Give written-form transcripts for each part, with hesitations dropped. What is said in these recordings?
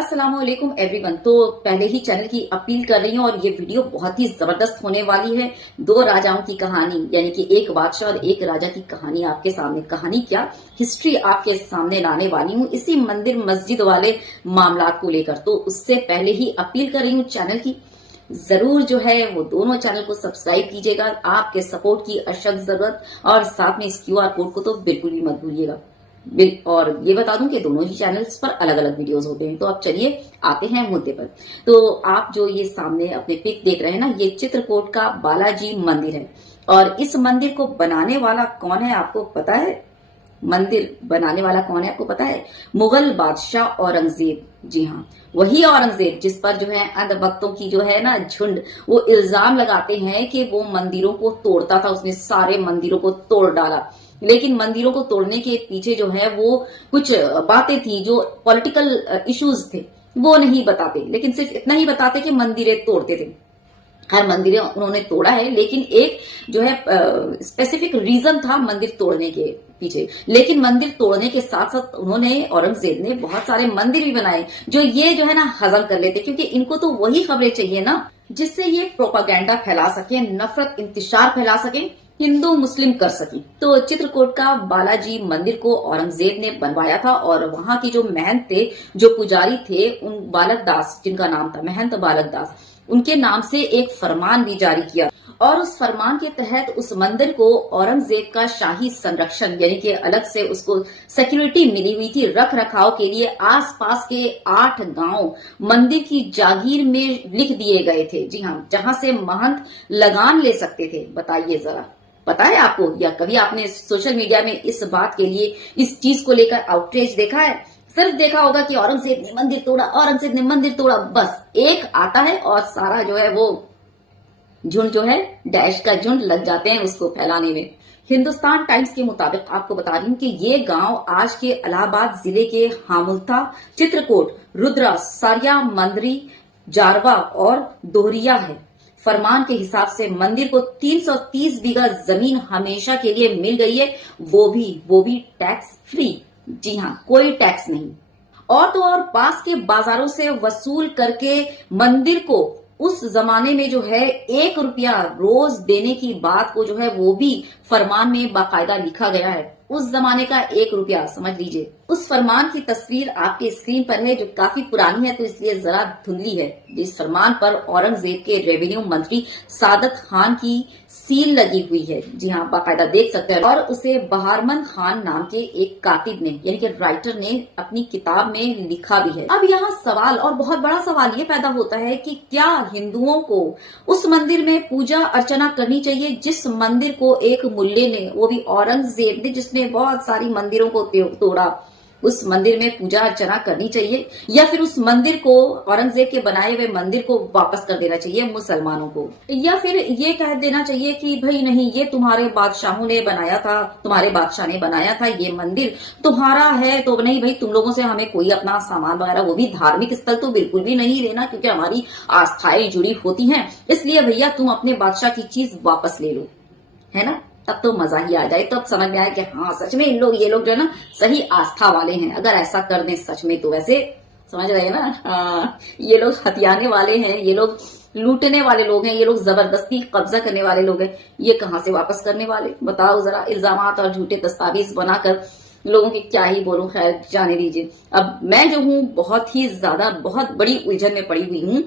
अस्सलाम वालेकुम एवरीवन। तो पहले ही चैनल की अपील कर रही हूँ और ये वीडियो बहुत ही जबरदस्त होने वाली है। दो राजाओं की कहानी, यानी कि एक बादशाह और एक राजा की कहानी आपके सामने, कहानी क्या हिस्ट्री आपके सामने लाने वाली हूँ इसी मंदिर मस्जिद वाले मामलात को लेकर। तो उससे पहले ही अपील कर रही हूँ चैनल की, जरूर जो है वो दोनों चैनल को सब्सक्राइब कीजिएगा। आपके सपोर्ट की अशद जरूरत, और साथ में इस QR कोड को तो बिल्कुल भी मत भूलिएगा। और ये बता दूं कि दोनों ही चैनल्स पर अलग अलग वीडियोस होते हैं। तो अब चलिए आते हैं मुद्दे पर। तो आप जो ये सामने अपने पिक देख रहे हैं ना, ये चित्रकूट का बालाजी मंदिर है। और इस मंदिर को बनाने वाला कौन है आपको पता है? मंदिर बनाने वाला कौन है आपको पता है? मुगल बादशाह औरंगजेब। जी हाँ, वही औरंगजेब जिस पर जो है अंधभक्तों की जो है ना झुंड, वो इल्जाम लगाते हैं कि वो मंदिरों को तोड़ता था, उसने सारे मंदिरों को तोड़ डाला। लेकिन मंदिरों को तोड़ने के पीछे जो है वो कुछ बातें थी, जो पॉलिटिकल इश्यूज थे, वो नहीं बताते, लेकिन सिर्फ इतना ही बताते कि मंदिरें तोड़ते थे। हर मंदिरें उन्होंने तोड़ा है, लेकिन एक जो है स्पेसिफिक रीजन था मंदिर तोड़ने के पीछे। लेकिन मंदिर तोड़ने के साथ साथ उन्होंने, औरंगजेब ने बहुत सारे मंदिर भी बनाए जो ये जो है ना हजम कर लेते, क्योंकि इनको तो वही खबरें चाहिए ना जिससे ये प्रोपागेंडा फैला सके, नफरत इंतशार फैला सके, हिंदू मुस्लिम कर सके। तो चित्रकूट का बालाजी मंदिर को औरंगजेब ने बनवाया था, और वहां की जो महंत थे, जो पुजारी थे, उन बालक दास, जिनका नाम था महंत बालक दास, उनके नाम से एक फरमान भी जारी किया। और उस फरमान के तहत उस मंदिर को औरंगजेब का शाही संरक्षण, यानी कि अलग से उसको सिक्योरिटी मिली हुई थी रख रखाव के लिए। आसपास के 8 गांव मंदिर की जागीर में लिख दिए गए थे। जी हाँ, जहां से महंत लगान ले सकते थे। बताइए जरा, पता है आपको, या कभी आपने सोशल मीडिया में इस बात के लिए, इस चीज को लेकर आउटरीच देखा है? सिर्फ देखा होगा कि औरंगजेब ने मंदिर तोड़ा, औरंगजेब ने मंदिर तोड़ा, बस एक आता है और सारा जो है वो झुंड जो है, डैश का झुंड लग जाते हैं उसको फैलाने में। हिंदुस्तान टाइम्स के मुताबिक आपको बता रही हूँ कि ये गांव आज के इलाहाबाद जिले के हामुल्था, चित्रकूट, रुद्रा, सारिया, मंदरी, जारवा और दोहरिया है। फरमान के हिसाब से मंदिर को 330 बीघा जमीन हमेशा के लिए मिल गई है, वो भी टैक्स फ्री। जी हाँ, कोई टैक्स नहीं। और तो और पास के बाजारों से वसूल करके मंदिर को उस जमाने में जो है 1 रुपया रोज देने की बात को जो है वो भी फरमान में बाकायदा लिखा गया है। उस जमाने का 1 रुपया, समझ लीजिए। उस फरमान की तस्वीर आपके स्क्रीन पर है, जो काफी पुरानी है तो इसलिए जरा धुंधली है। इस फरमान पर औरंगजेब के रेवेन्यू मंत्री सादत खान की सील लगी हुई है। जी हाँ, बाकायदा देख सकते हैं। और उसे बहारमंद खान नाम के एक कातिब ने, यानी कि राइटर ने, अपनी किताब में लिखा भी है। अब यहाँ सवाल, और बहुत बड़ा सवाल ये पैदा होता है कि क्या हिंदुओं को उस मंदिर में पूजा अर्चना करनी चाहिए जिस मंदिर को एक मुल्ले ने, वो भी औरंगजेब ने जिसने बहुत सारी मंदिरों को तोड़ा, उस मंदिर में पूजा अर्चना करनी चाहिए, या फिर उस मंदिर को, औरंगजेब के बनाए हुए मंदिर को वापस कर देना चाहिए मुसलमानों को, या फिर ये कह देना चाहिए कि भाई नहीं, ये तुम्हारे बादशाहों ने बनाया था, तुम्हारे बादशाह ने बनाया था, ये मंदिर तुम्हारा है, तो नहीं भाई, तुम लोगों से हमें कोई अपना सामान वगैरह, वो भी धार्मिक स्थल, तो बिल्कुल भी नहीं लेना, क्योंकि हमारी आस्थाएं जुड़ी होती हैं, इसलिए भैया तुम अपने बादशाह की चीज वापस ले लो, है ना। तब तो मजा ही आ जाए। तो अब समझ में आया कि हाँ, सच में ये लोग जो है ना सही आस्था वाले हैं, अगर ऐसा कर दें सच में। तो वैसे समझ रहे हैं ना, ये लोग हथियाने वाले हैं, ये लोग लूटने वाले लोग हैं, ये लोग जबरदस्ती कब्जा करने वाले लोग हैं। ये कहां से वापस करने वाले, बताओ जरा। इल्जामात और झूठे दस्तावेज बनाकर लोगों की क्या ही बोलूं, खैर जाने दीजिए। अब मैं जो हूं बहुत ही ज्यादा, बहुत बड़ी उलझन में पड़ी हुई हूं।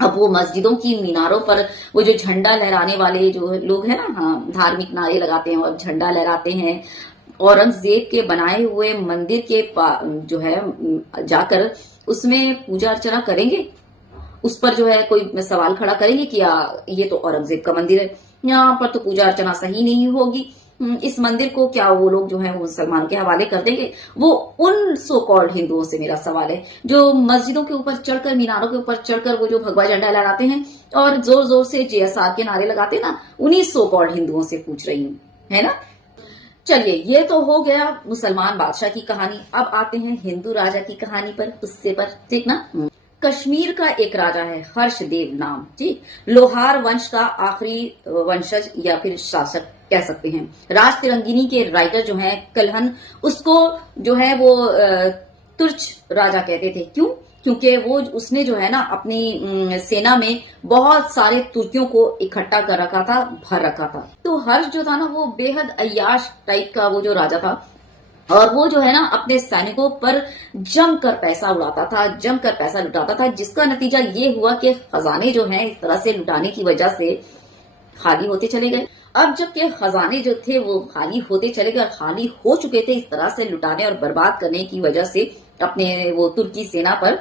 अब वो मस्जिदों की मीनारों पर वो जो झंडा लहराने वाले जो लोग हैं ना, हाँ, धार्मिक नारे लगाते हैं और झंडा लहराते हैं, औरंगजेब के बनाए हुए मंदिर के जो है जाकर उसमें पूजा अर्चना करेंगे, उस पर जो है कोई सवाल खड़ा करेंगे कि ये तो औरंगजेब का मंदिर है, यहाँ पर तो पूजा अर्चना सही नहीं होगी, इस मंदिर को क्या वो लोग जो है वो मुसलमान के हवाले कर देंगे। वो उन सो कॉल्ड हिंदुओं से मेरा सवाल है जो मस्जिदों के ऊपर चढ़कर, मीनारों के ऊपर चढ़कर वो जो भगवा झंडा लहराते हैं और जोर जोर से JSR के नारे लगाते हैं ना, उन्हीं सो कॉल्ड हिंदुओं से पूछ रही हूँ, है ना। चलिए, ये तो हो गया मुसलमान बादशाह की कहानी। अब आते हैं हिंदू राजा की कहानी पर, किस्से पर, ठीक ना। कश्मीर का एक राजा है हर्षदेव नाम, जी, लोहार वंश का आखिरी वंशज या फिर शासक कह सकते हैं। राज तिरंगिनी के राइटर जो हैं कल्हन, उसको जो है वो तुर्च राजा कहते थे। क्यों? क्योंकि वो उसने जो है ना अपनी सेना में बहुत सारे तुर्कियों को इकट्ठा कर रखा था, भर रखा था। तो हर्ष जो था ना वो बेहद अय्याश टाइप का वो जो राजा था, और वो जो है ना अपने सैनिकों पर जमकर पैसा उड़ाता था, जमकर पैसा लुटाता था, जिसका नतीजा ये हुआ कि खजाने जो हैं इस तरह से लुटाने की वजह से खाली होते चले गए। अब जबकि खजाने जो थे वो खाली होते चले गए और खाली हो चुके थे इस तरह से लुटाने और बर्बाद करने की वजह से अपने वो तुर्की सेना पर,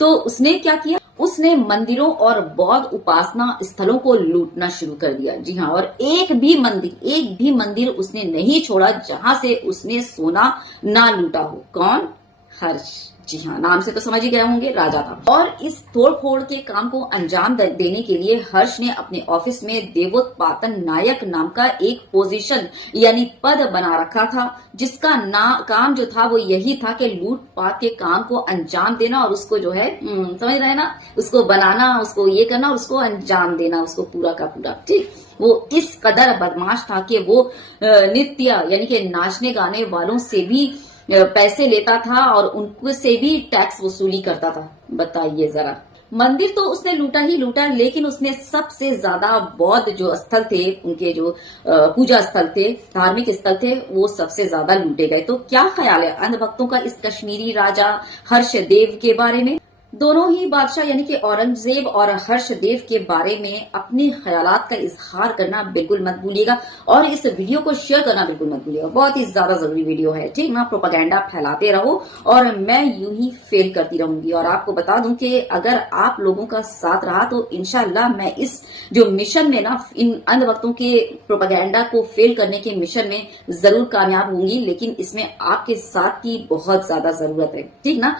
तो उसने क्या किया, उसने मंदिरों और बौद्ध उपासना स्थलों को लूटना शुरू कर दिया। जी हाँ, और एक भी मंदिर उसने नहीं छोड़ा जहां से उसने सोना ना लूटा हो। कौन? हर्ष। जी हाँ, नाम से तो समझ ही गए होंगे, राजा था। और इस तोड़फोड़ के काम को अंजाम देने के लिए हर्ष ने अपने ऑफिस में देवोत्पादन नायक नाम का एक पोजीशन यानी पद बना रखा था, जिसका काम जो था वो यही था कि लूटपाट के काम को अंजाम देना और उसको जो है समझ रहे हैं ना, उसको बनाना, उसको ये करना और उसको अंजाम देना, उसको पूरा का पूरा। ठीक, वो इस कदर बदमाश था कि वो नृत्य यानी कि नाचने गाने वालों से भी पैसे लेता था और उनको से भी टैक्स वसूली करता था। बताइए जरा। मंदिर तो उसने लूटा ही लूटा, लेकिन उसने सबसे ज्यादा बौद्ध जो स्थल थे, उनके जो पूजा स्थल थे, धार्मिक स्थल थे, वो सबसे ज्यादा लूटे गए। तो क्या ख्याल है अंधभक्तों का इस कश्मीरी राजा हर्षदेव के बारे में? दोनों ही बादशाह यानी कि औरंगजेब और हर्षदेव के बारे में अपने ख्यालात का इजहार करना बिल्कुल मत भूलिएगा और इस वीडियो को शेयर करना बिल्कुल मत भूलिएगा। बहुत ही ज्यादा जरूरी वीडियो है, ठीक ना। प्रोपेगेंडा फैलाते रहो और मैं यूं ही फेल करती रहूंगी। और आपको बता दूं कि अगर आप लोगों का साथ रहा तो इंशाल्लाह मैं इस जो मिशन में ना, इन अंधभक्तों के प्रोपेगेंडा को फेल करने के मिशन में जरूर कामयाब होंगी, लेकिन इसमें आपके साथ की बहुत ज्यादा जरूरत है, ठीक ना।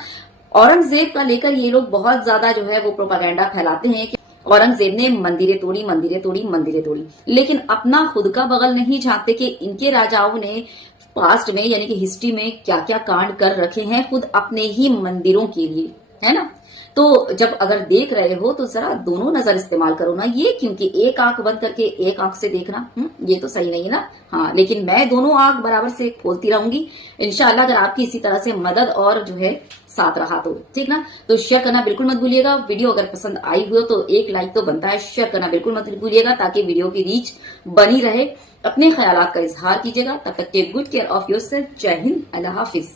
औरंगजेब का लेकर ये लोग बहुत ज्यादा जो है वो प्रोपागेंडा फैलाते हैं कि औरंगजेब ने मंदिरें तोड़ी, मंदिरें तोड़ी, मंदिरें तोड़ी, लेकिन अपना खुद का बगल नहीं झांकते कि इनके राजाओं ने पास्ट में यानी कि हिस्ट्री में क्या क्या कांड कर रखे हैं खुद अपने ही मंदिरों के लिए, है ना। तो जब अगर देख रहे हो तो जरा दोनों नजर इस्तेमाल करो ना, ये क्योंकि एक आंख बंद करके एक आंख से देखना ये तो सही नहीं है ना। हाँ, लेकिन मैं दोनों आंख बराबर से खोलती रहूंगी इंशाल्लाह, अगर आपकी इसी तरह से मदद और जो है साथ रहा तो, ठीक ना। तो शेयर करना बिल्कुल मत भूलिएगा। वीडियो अगर पसंद आई हो तो एक लाइक तो बनता है, शेयर करना बिल्कुल मत भूलिएगा ताकि वीडियो की रीच बनी रहे। अपने ख्यालात का इजहार कीजिएगा। तब तक take good care of yourself. जय हिंद, अल्लाह हाफिज।